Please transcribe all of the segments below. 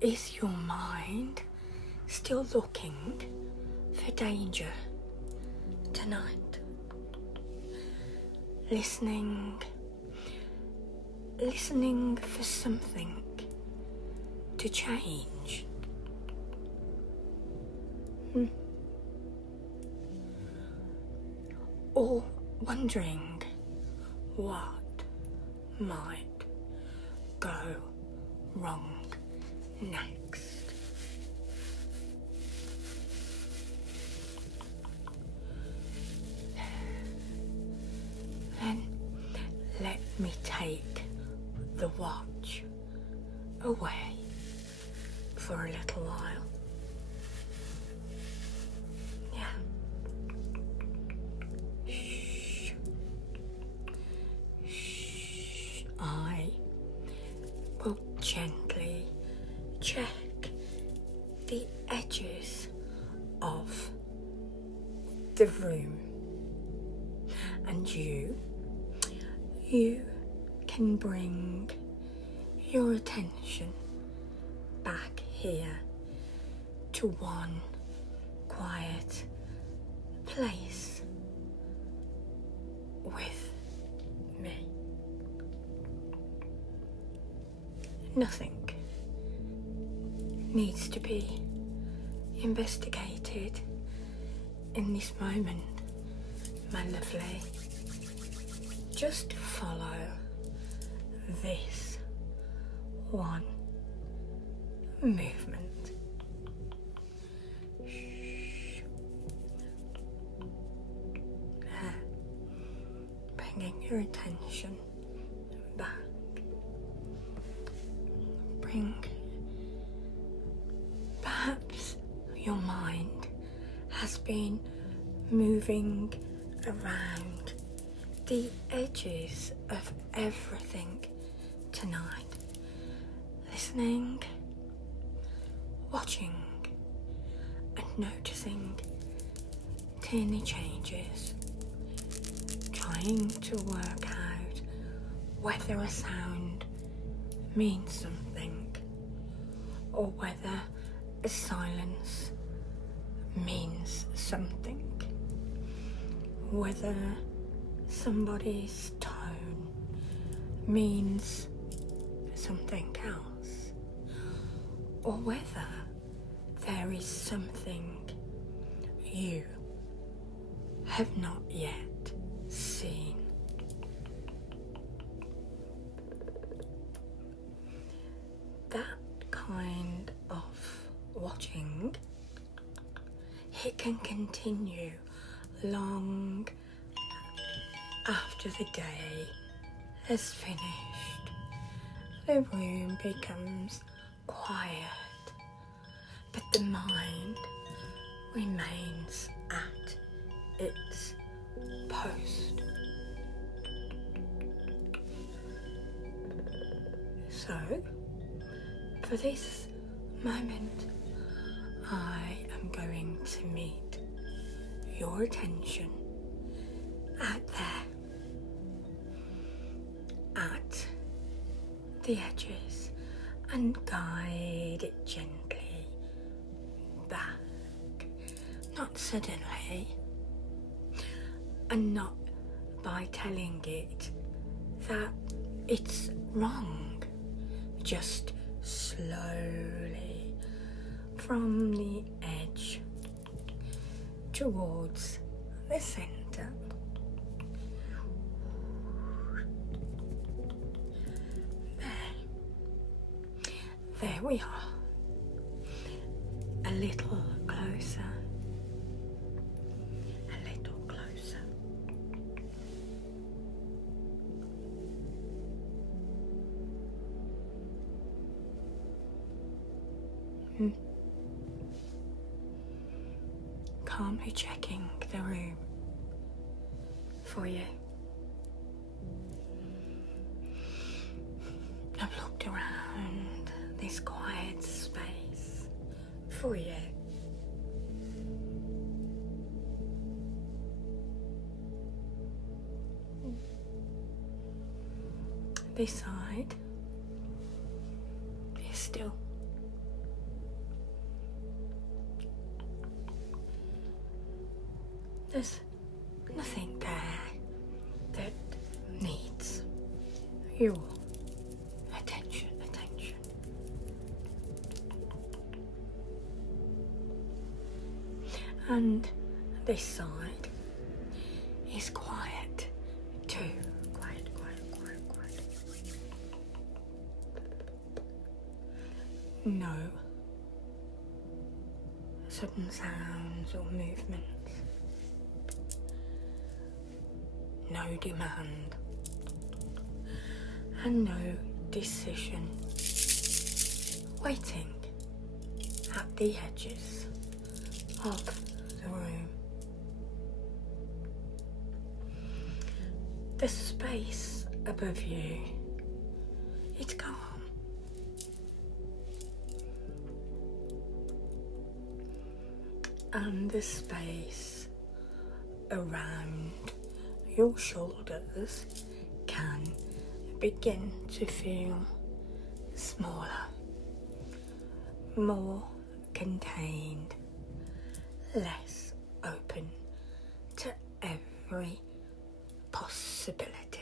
Is your mind still looking for danger tonight? Listening for something to change. Or wondering what might go wrong next. Then let me take the watch away for a little while. Yeah. Shh. Shh. I will gently check the edges of the room, and you can bring your attention back here to one quiet place with me. Nothing needs to be investigated in this moment, my lovely. Just follow this one movement. Shh. There. Bringing your attention back. Perhaps your mind has been moving around the edges of everything tonight, listening, watching, and noticing tiny changes, trying to work out whether a sound means something or whether a silence means something, whether somebody's tone means something else, or whether there is something you have not yet seen. That kind of watching, it can continue long after the day has finished. The room becomes quiet, but the mind remains at its post. So, for this moment, I am going to meet your attention at the edges and guide it gently back, not suddenly, and not by telling it that it's wrong, just slowly from the edge towards the center. There we are. A little closer. A little closer. Calmly checking the room for you. I've looked around this quiet space for you. This side is still. there's nothing there that needs your attention. And this side is quiet too. Quiet. No sudden sounds or movements. No demand. And no decision. Waiting at the edges of the room. The space above you, it's calm. And the space around your shoulders can begin to feel smaller, more contained, less open to every possibility.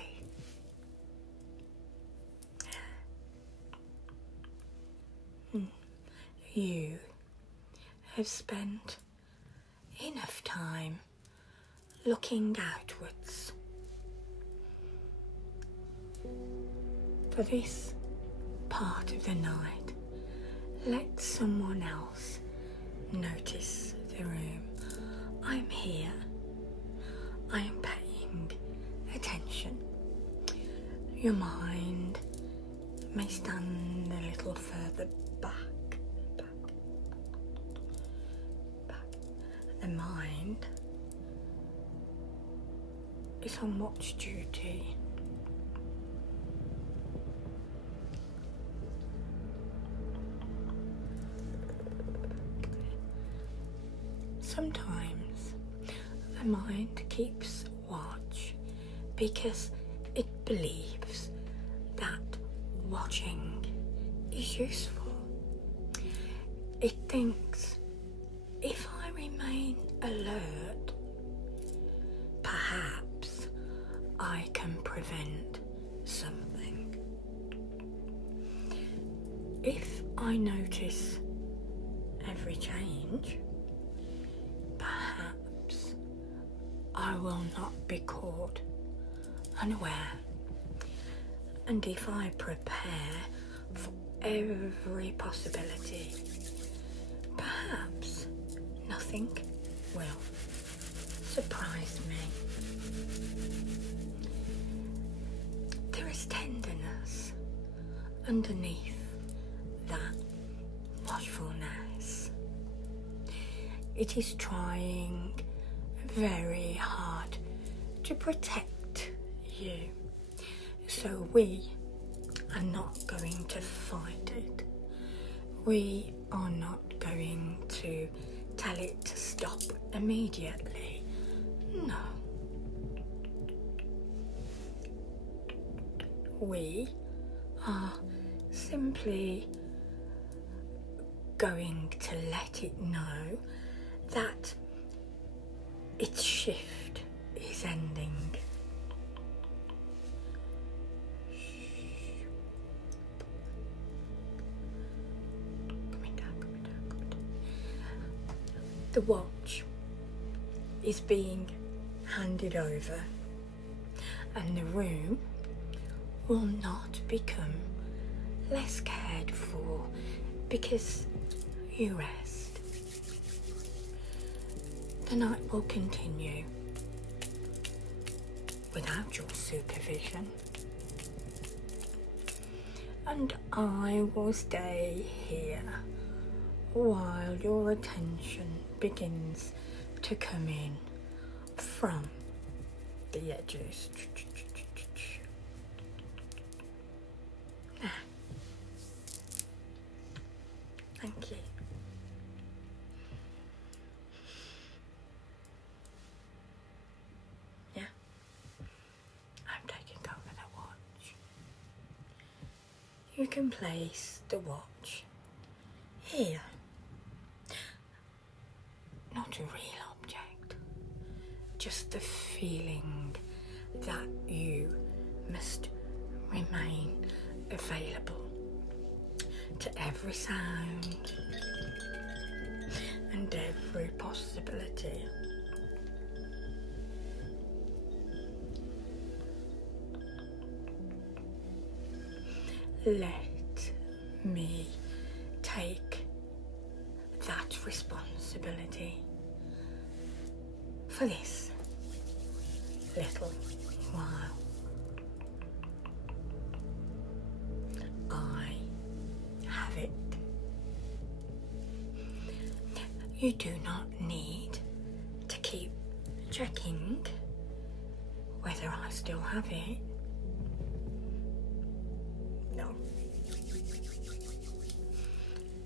You have spent enough time looking outwards. For this part of the night, let someone else notice the room. I'm here. I am paying attention. Your mind may stand a little further back. The mind is on watch duty. Sometimes the mind keeps watch because it believes that watching is useful. It thinks, if I remain alert, perhaps I can prevent something. If I notice every change, perhaps I will not be caught unaware. And if I prepare for every possibility, perhaps nothing will surprise me. There is tenderness underneath that watchfulness. It is trying very hard to protect you, so we are not going to fight it. We are not going to tell it to stop immediately. No. We are simply going to let it know that its shift is ending. The watch is being handed over, and the room will not become less cared for because you rest. The night will continue without your supervision, and I will stay here while your attention begins to come in from the edges. Thank you. Yeah, I'm taking over the watch. You can place the watch here. Not a real object, just the feeling that you must remain available to every sound and every possibility. Let me take that responsibility for this little while. I have it. You do not need to keep checking whether I still have it. No.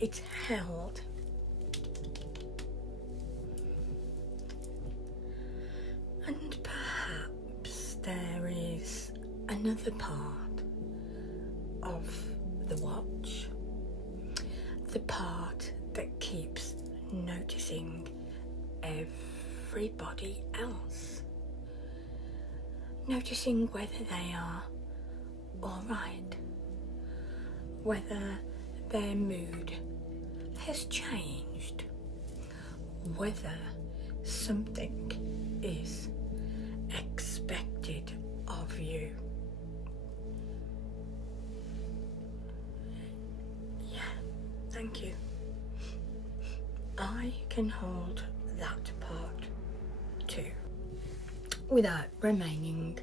It's held. And perhaps there is another part of the watch, the part that keeps noticing everybody else, noticing whether they are all right, whether their mood has changed, whether something is expected of you. Yeah, thank you. I can hold that part too, without remaining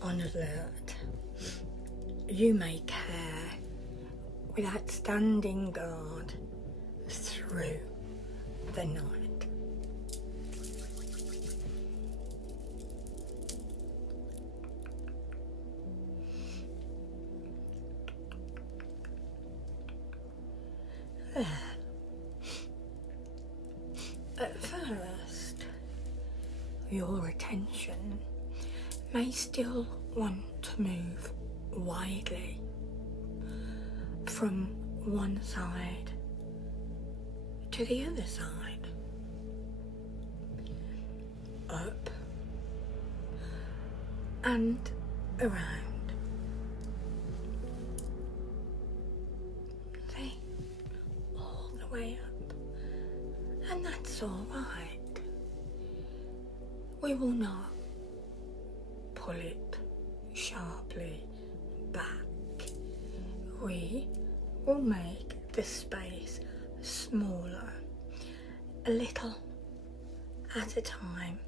on alert. You may care without standing guard through the night. There. At first, your attention may still want to move widely from one side to the other side, up and around. See, all the way up, and that's all right. We will not pull it sharply back. We will make the space smaller, a little at a time.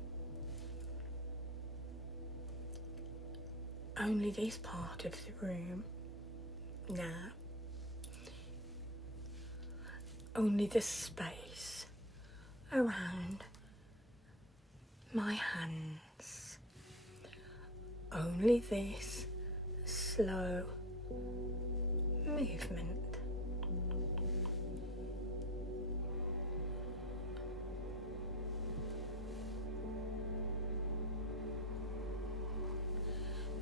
Only this part of the room now. Only the space around my hands. Only this slow movement.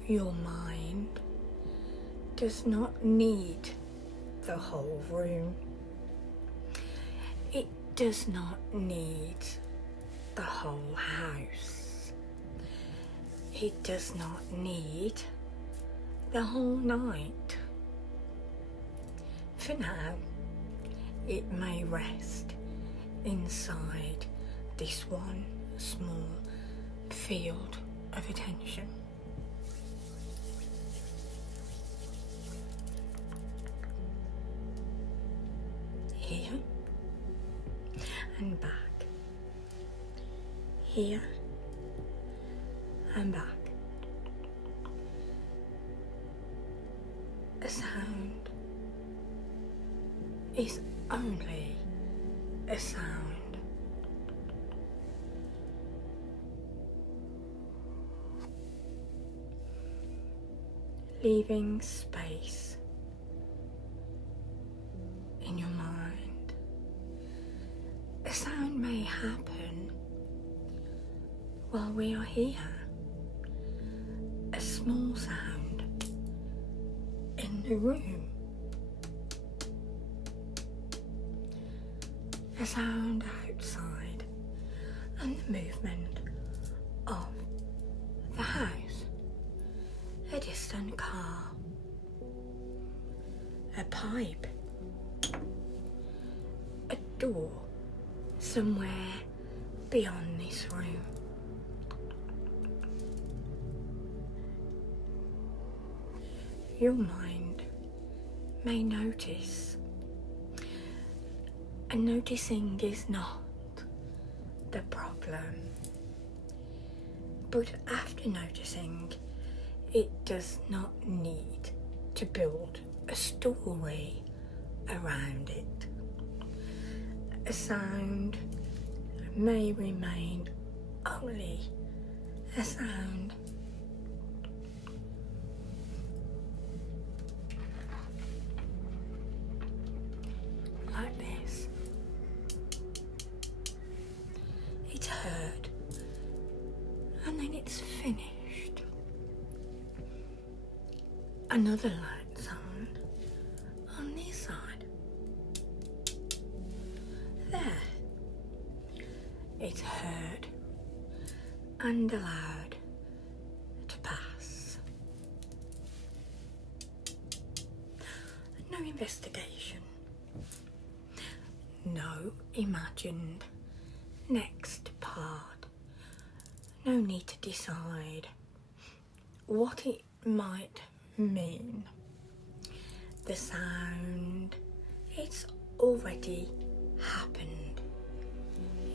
Your mind does not need the whole room. It does not need the whole house. It does not need the whole night. For now, it may rest inside this one small field of attention. Here and back. Here and back. A sound is only a sound. Leaving space in your mind. A sound may happen while we are here. A small sound in the room. A sound outside, and the movement of the house, a distant car, a pipe, a door somewhere beyond this room. Your mind may notice, and noticing is not the problem. But after noticing, it does not need to build a story around it. A sound may remain only a sound. Like this. It's heard, and then it's finished. Another light sound on this side. There. It's heard and allowed to pass. No investigation. No imagined next part. No need to decide what it might mean. The sound, it's already happened.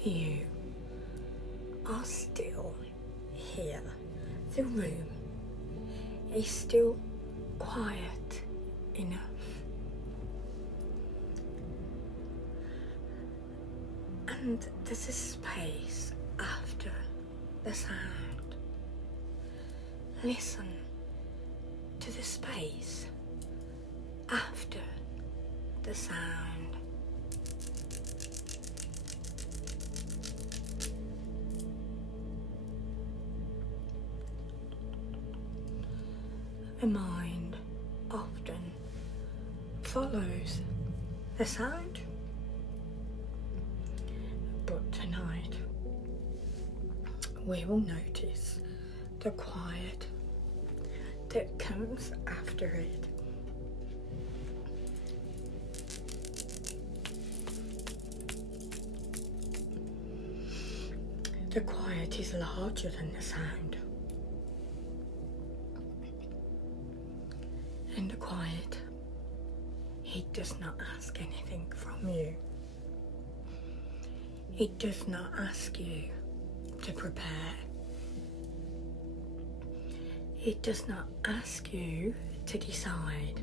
You are still here. The room is still quiet enough. And there's a space after the sound. Listen to the space after the sound. The mind often follows the sound. But tonight, we will notice the quiet that comes after it. The quiet is larger than the sound. In the quiet, it does not ask anything from you. It does not ask you to prepare. It does not ask you to decide.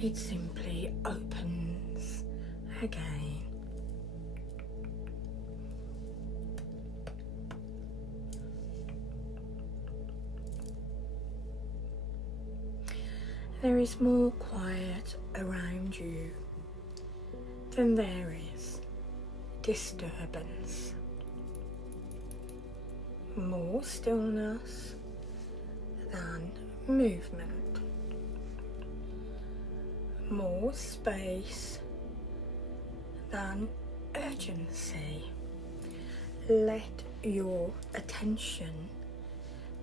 It simply opens again. There is more quiet around you than there is disturbance. More stillness than movement. More space than urgency. Let your attention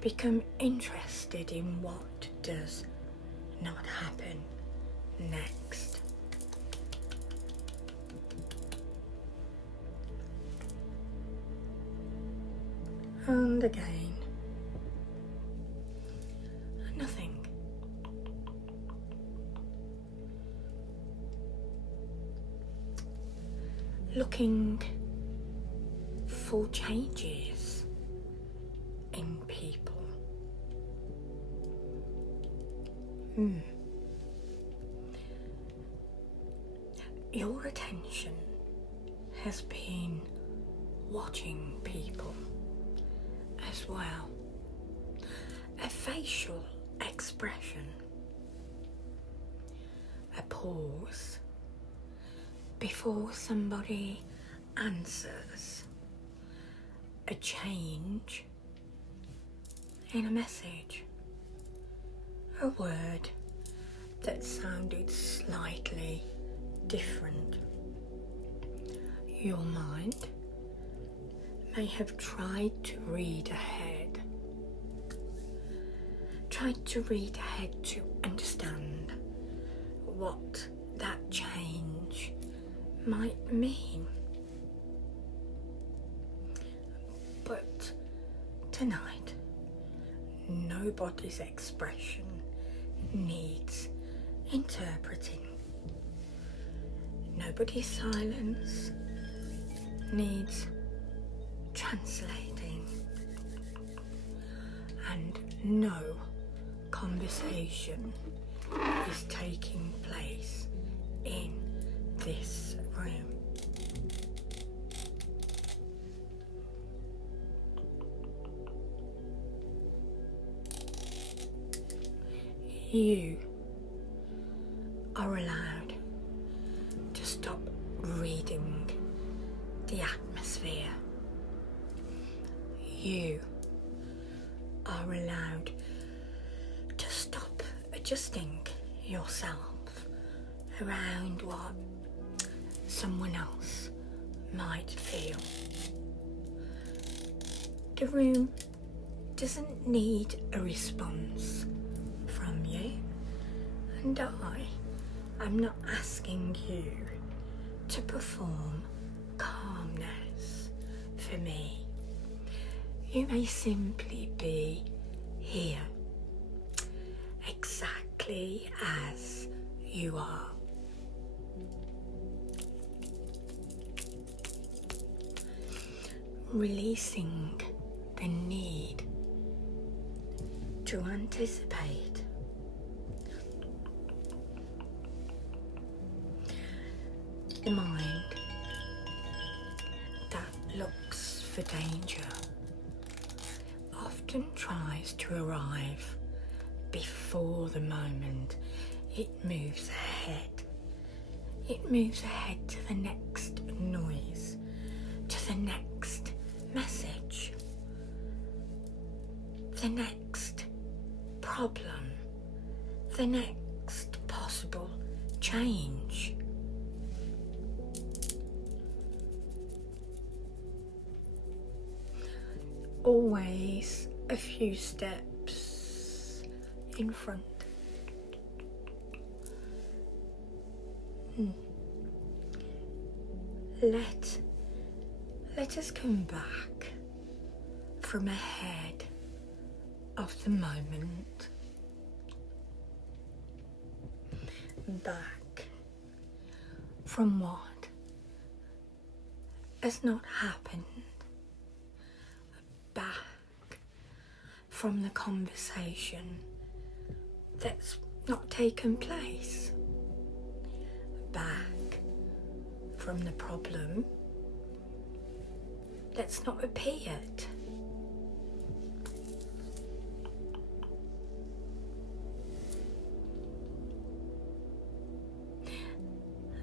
become interested in what does not happen next. And again, nothing. Looking for changes in people. Your attention has been watching people as well. A facial expression, a pause before somebody answers, a change in a message, a word that sounded slightly different. Your mind They have tried to read ahead. Tried to read ahead to understand what that change might mean. But tonight, nobody's expression needs interpreting. Nobody's silence needs translating. And no conversation is taking place in this room. You are allowed to stop reading the atmosphere. You are allowed to stop adjusting yourself around what someone else might feel. The room doesn't need a response from you, and I'm not asking you to perform calmness for me. You may simply be here, exactly as you are. Releasing the need to anticipate. The mind that looks for danger often tries to arrive before the moment it moves ahead. It moves ahead to the next noise, to the next message, the next problem, the next possible change. Always a few steps in front. Let us come back from ahead of the moment, back from what has not happened, back from the conversation that's not taken place, back from the problem that's not appeared.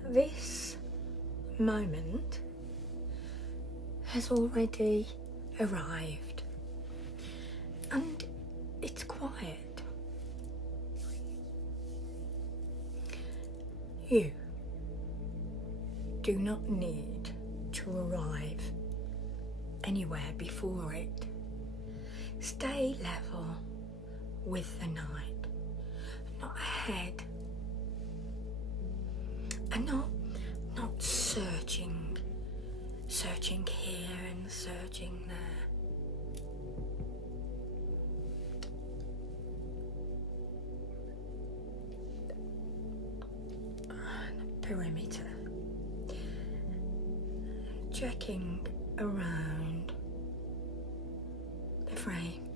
This moment has already arrived, and it's quiet. You do not need to arrive anywhere before it. Stay level with the night, not ahead, and not searching here and searching there. The perimeter, checking around the frame.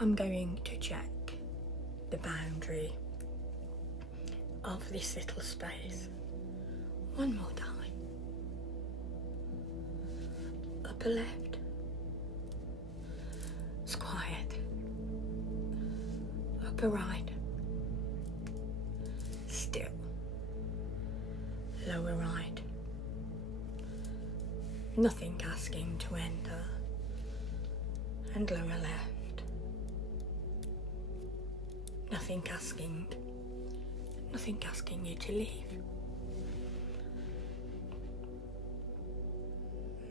I'm going to check the boundary of this little space one more time. Upper left, it's quiet. Upper right, still. Lower right, nothing asking to enter. And lower left, nothing asking you to leave.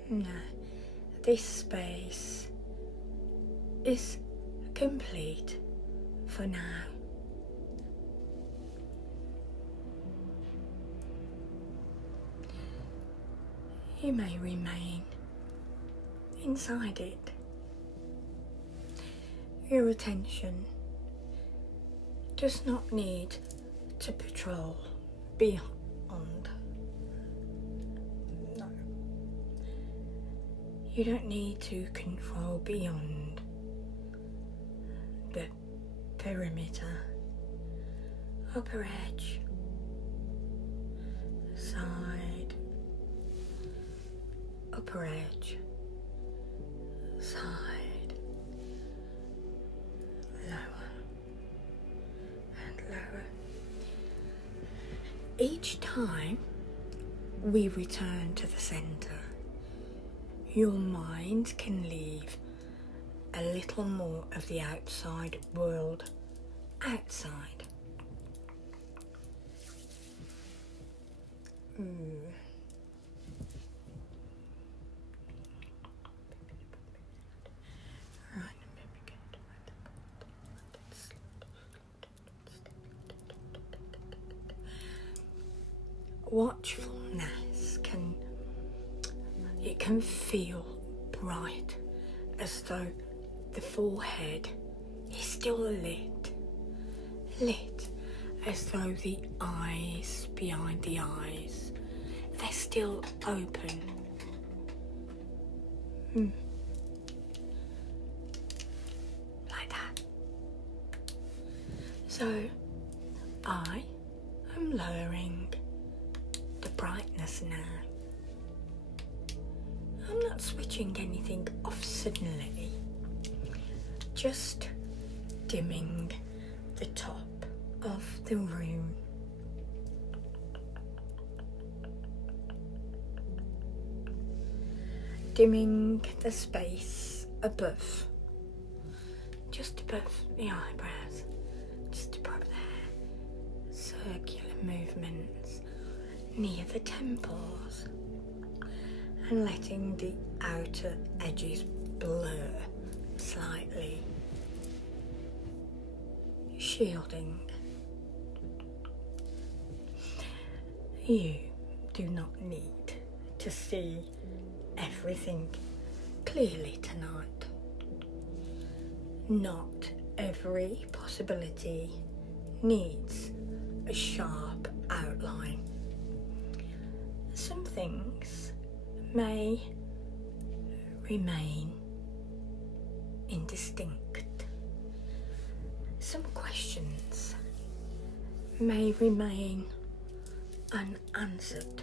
No, this space is complete for now. You may remain inside it. Your attention does not need to patrol beyond. No. You don't need to control beyond the perimeter, upper edge, side, upper edge, side, lower and lower. Each time we return to the center, your mind can leave a little more of the outside world outside. Watchfulness can feel bright, as though the forehead is still lit, as though the eyes behind the eyes, they're still open. Like that. So I am lowering the brightness now. I'm not switching anything off suddenly, just dimming the top of the room. Dimming the space above, just above the eyebrows, just above there, circular movements near the temples, and letting the outer edges blur slightly, shielding. You do not need to see everything clearly tonight. Not every possibility needs a sharp outline. Some things may remain indistinct. Some questions may remain unanswered.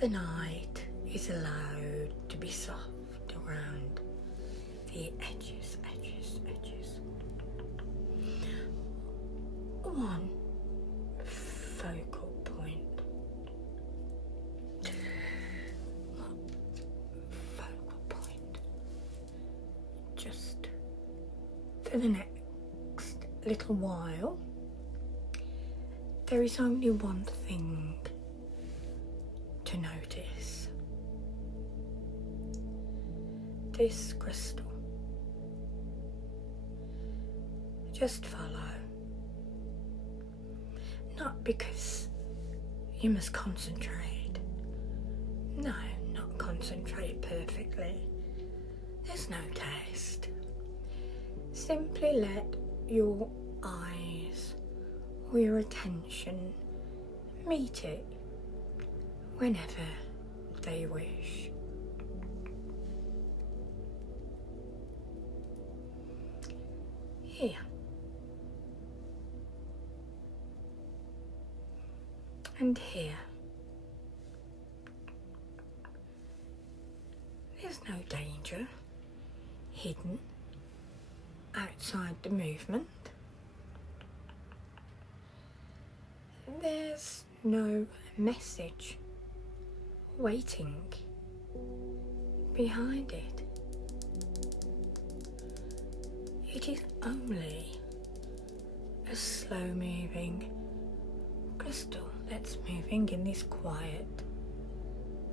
The night is allowed to be soft around the edges. One focal point. Just for the next little while, there is only one thing to notice. This crystal. Just follow. Not because you must concentrate. No, not concentrate perfectly. There's no test. Simply let your eyes or your attention meet it whenever they wish. Here. And here. There's no danger hidden outside the movement. There's no message waiting behind it. It is only a slow-moving crystal that's moving in this quiet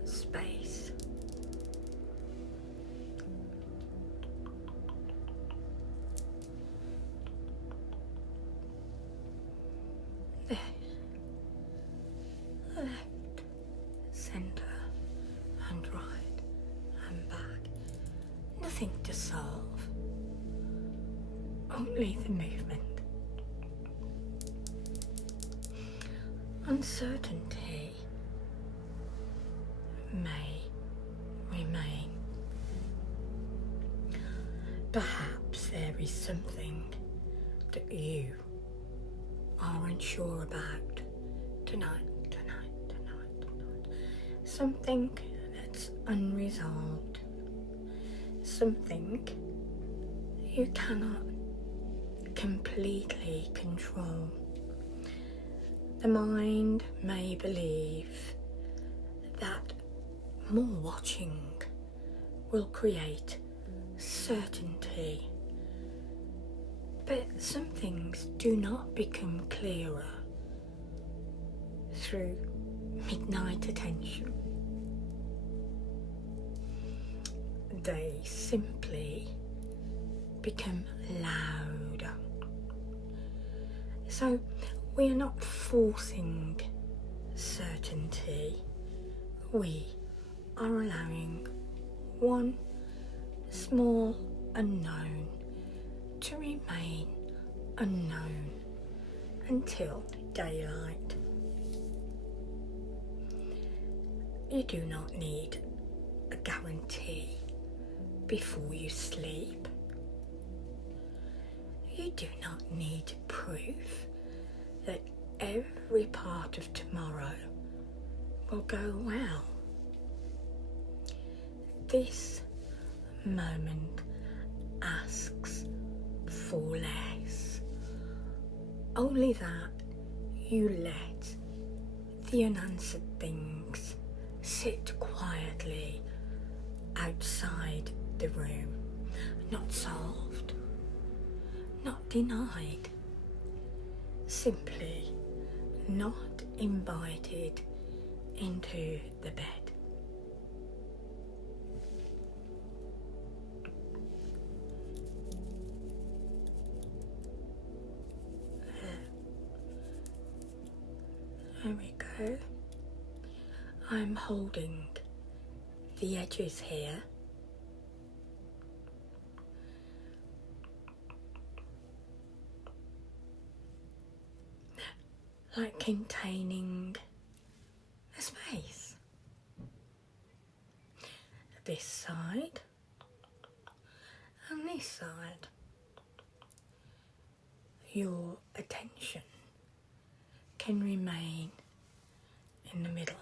space. simply the movement. Uncertainty may remain. Perhaps there is something that you are unsure about tonight. Something that's unresolved. Something you cannot completely control. The mind may believe that more watching will create certainty, but some things do not become clearer through midnight attention. They simply become louder. So we are not forcing certainty. We are allowing one small unknown to remain unknown until daylight. You do not need a guarantee before you sleep. You do not need proof that every part of tomorrow will go well. This moment asks for less. Only that you let the unanswered things sit quietly outside the room, not solved, not denied, simply not invited into the bed. There we go. I'm holding the edges here. Like containing a space. This side and this side. Your attention can remain in the middle.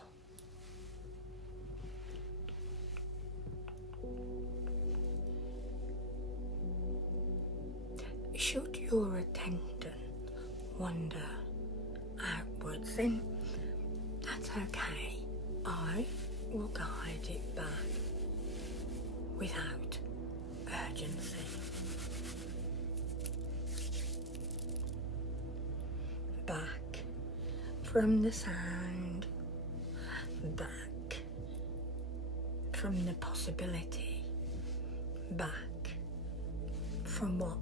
Should your attention wander outwards, then that's okay. I will guide it back without urgency. Back from the sound, back from the possibility, back from what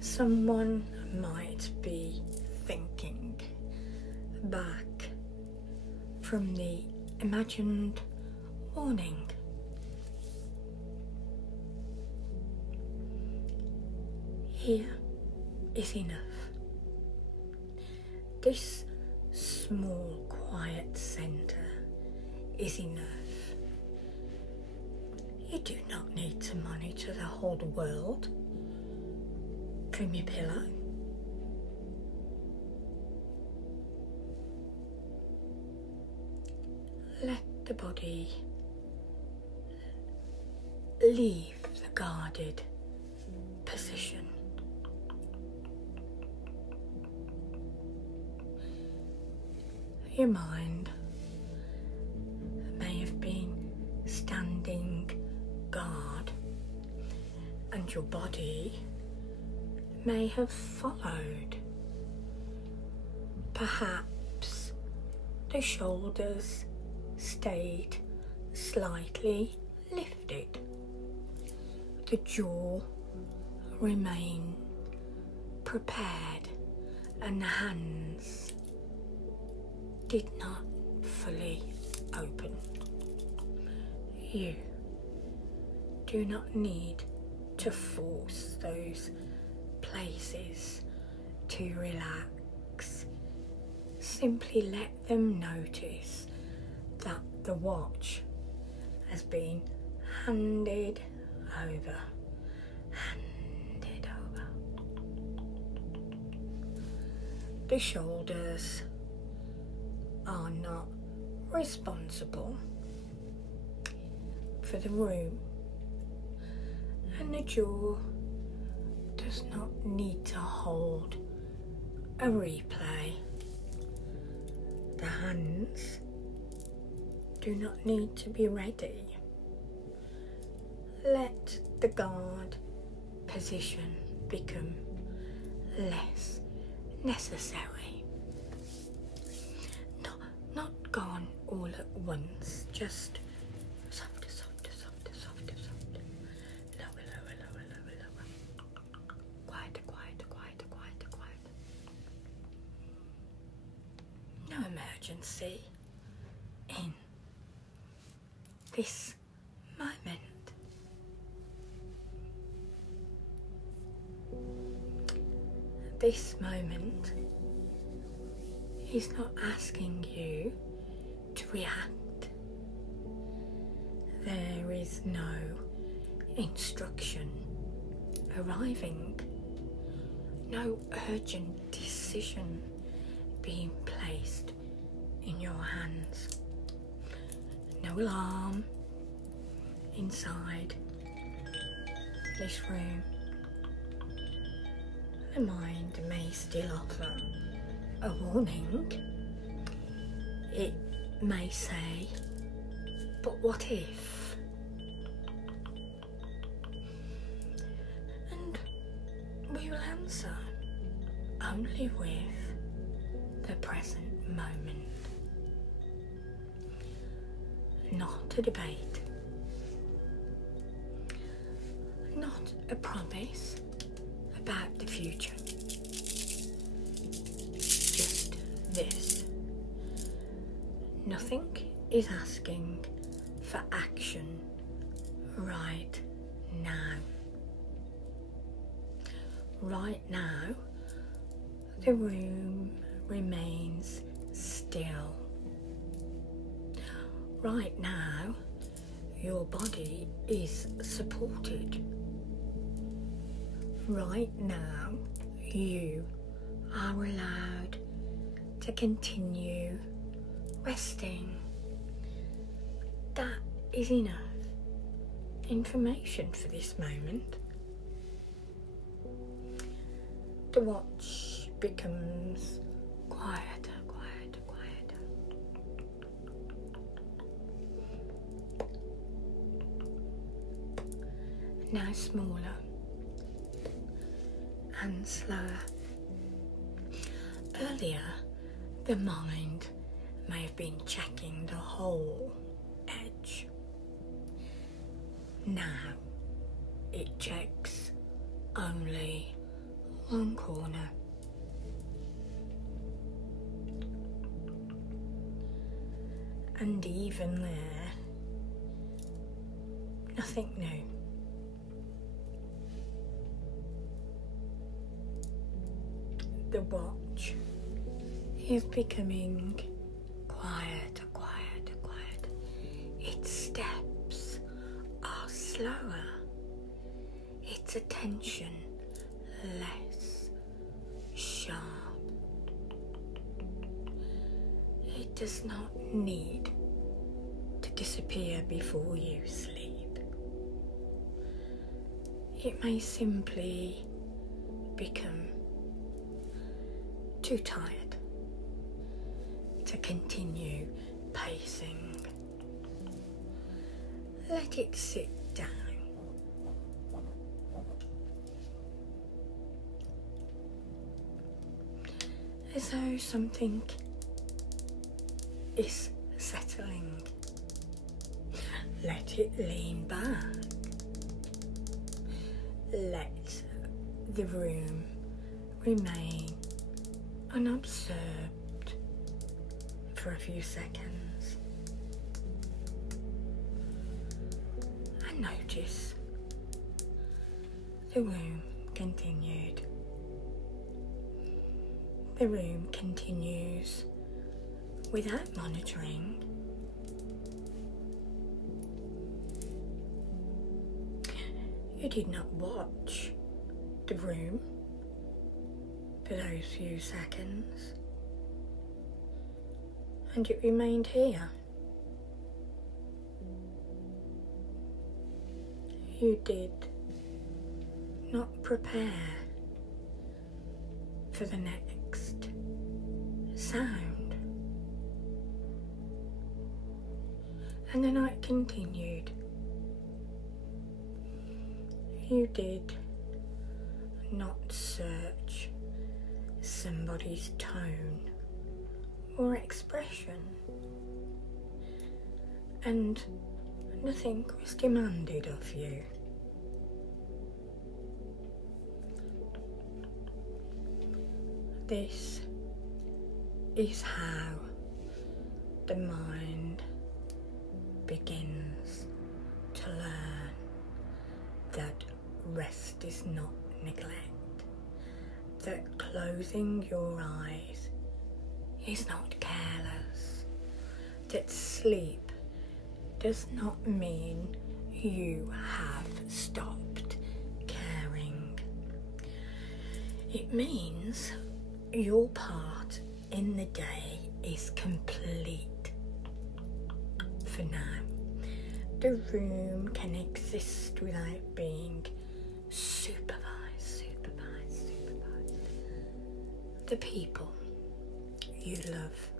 someone might be thinking, back from the imagined warning. Here is enough. This small, quiet centre is enough. You do not need to monitor the whole world from your pillow. Let the body leave the guarded position. Your mind may have been standing guard, and your body may have followed. Perhaps the shoulders stayed slightly lifted. The jaw remained prepared, and the hands did not fully open. You do not need to force those places to relax. Simply let them notice that the watch has been handed over. The shoulders are not responsible for the room, and the jaw does not need to hold a replay. The hands do not need to be ready. Let the guard position become less necessary. Not gone all at once, just softer, softer, softer, softer, softer. Lower, lower, lower, lower, lower. Quieter, quieter, quieter, quieter, quieter. No emergency in this moment. This moment is not asking you to react. There is no instruction arriving, no urgent decision being placed in your hands, no alarm inside this room. The mind may still offer a warning. It may say, but what if? And we will answer only with the present moment. Not a debate, not a promise about the future. Just this. Nothing is asking for action right now. Right now, the room remains still. Right now, your body is supported. Right now, you are allowed to continue resting. That is enough information for this moment. The watch becomes quieter, quieter, quieter. Now smaller and slower. Earlier, the mind may have been checking the whole edge. Now, it checks only one corner. And even there, nothing new. The watch is becoming quieter, quieter, quieter. Its steps are slower. Its attention less sharp. It does not need to disappear before you sleep. It may simply become too tired to continue pacing. Let it sit down. As though something is settling. Let it lean back. Let the room remain unobserved for a few seconds. And notice the room continued The room continues without monitoring. You did not watch the room for those few seconds, and it remained here. You did not prepare for the next sound. And the night continued. You did not search somebody's tone or expression, and nothing was demanded of you. This is how the mind begins to learn that rest is not neglect, that closing your eyes is not careless, that sleep does not mean you have stopped caring. It means your part in the day is complete for now. The room can exist without being supervised. The people you love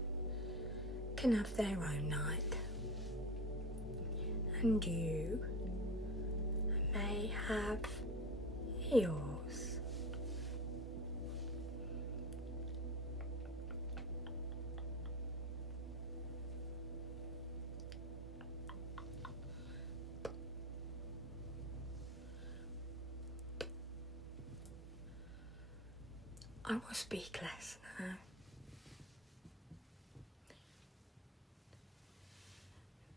can have their own night, and you may have yours. I will speak less now.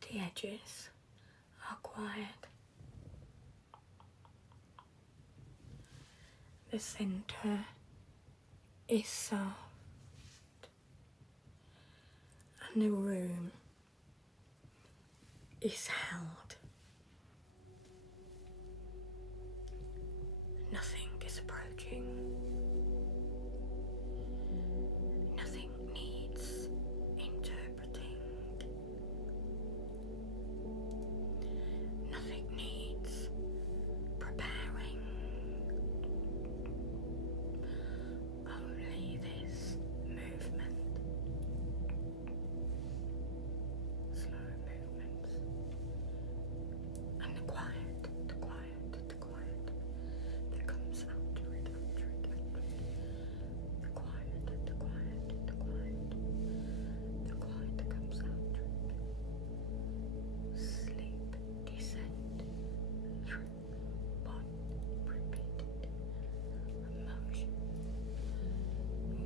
The edges are quiet. The centre is soft, and the room is held. Nothing is approaching. Nothing needs interpreting. Nothing needs preparing. Only this movement. Slow movements. And the quiet that comes after it. The quiet that comes after it. Sleep, descent through one repeated emotion.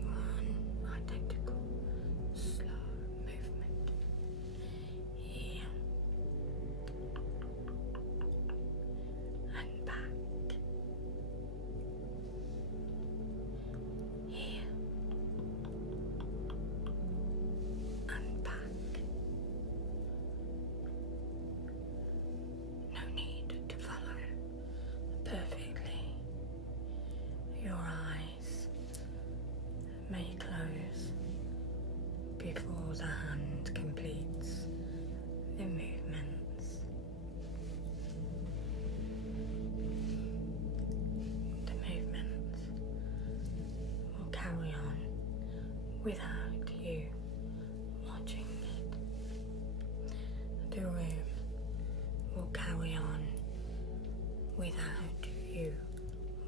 One identical slow movement. Here and back. Here and back. No need to follow perfectly. Your eyes may close before the hand completes the movements. The movements will carry on without you watching it. The room will carry on without you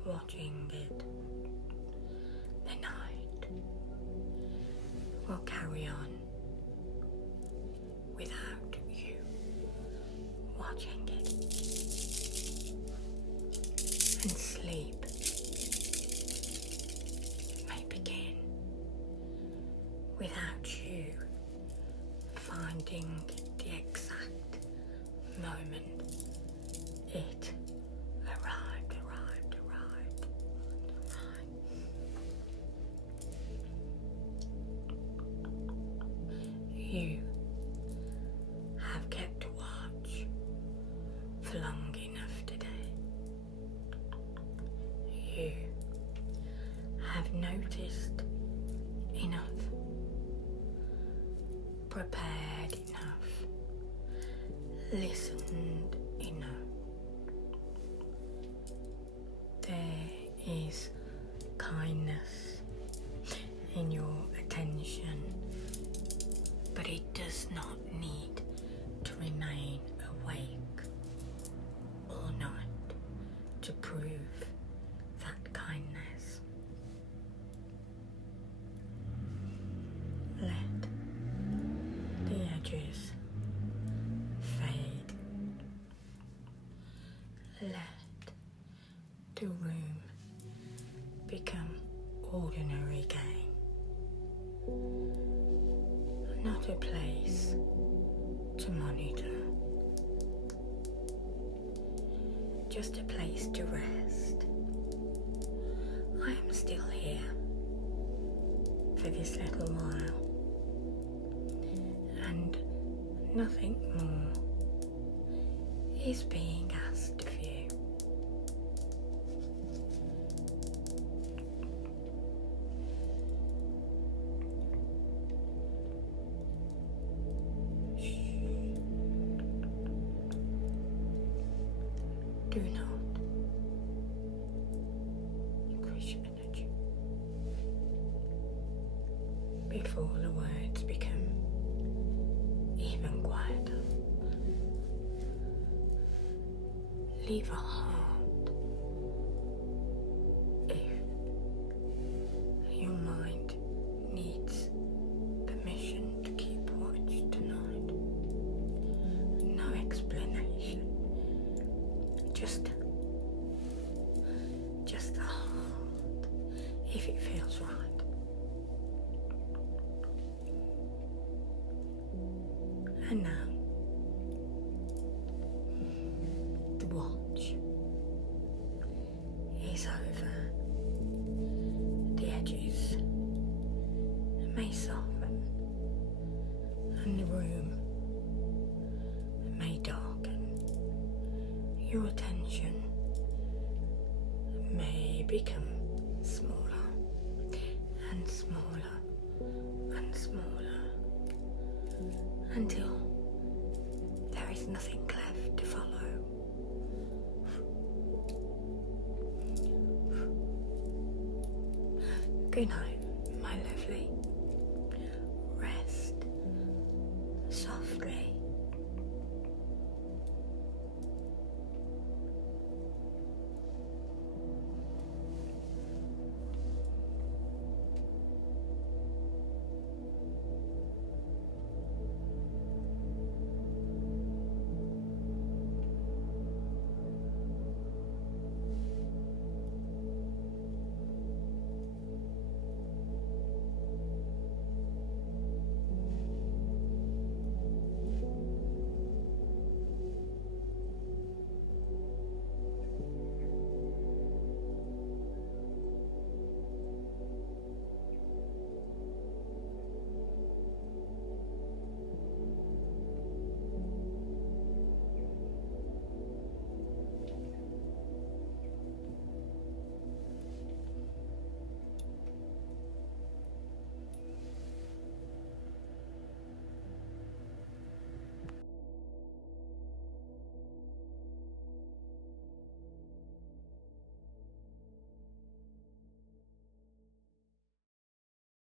watching it. The night will carry on without you watching it. And sleep may begin without you finding the exact moment it arrived. noticed enough, prepared enough, listened enough. There is kindness in your attention, but it does not need to remain awake all night to prove that kindness. Let the edges fade. Let the room become ordinary again. Not a place to monitor, just a place to rest. I am still here for this little while, and nothing more is being asked of you. Do not increase your energy before the words become even quieter. Leave a heart if your mind needs permission to keep watch tonight. No explanation. Just the heart, if it feels right. And now, the watch is over. The edges may soften, and the room may darken. Your attention may become smaller and smaller and smaller until there is nothing left to follow. Good night.